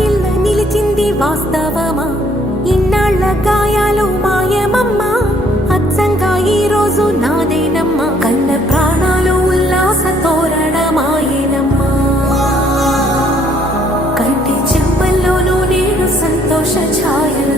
వాకిళ్ళ నిలిచింది వాస్తవమా? ఇన్నాళ్ల గాయాలు మాయమమ్మా, అచ్చంగా ఈ రోజు నాదేనమ్మా. కన్న ప్రాణాలు ఉల్లాస తోరణమాయేనమ్మా. కంటి చెంపల్లోనూ నేడు సంతోష ఛాయలు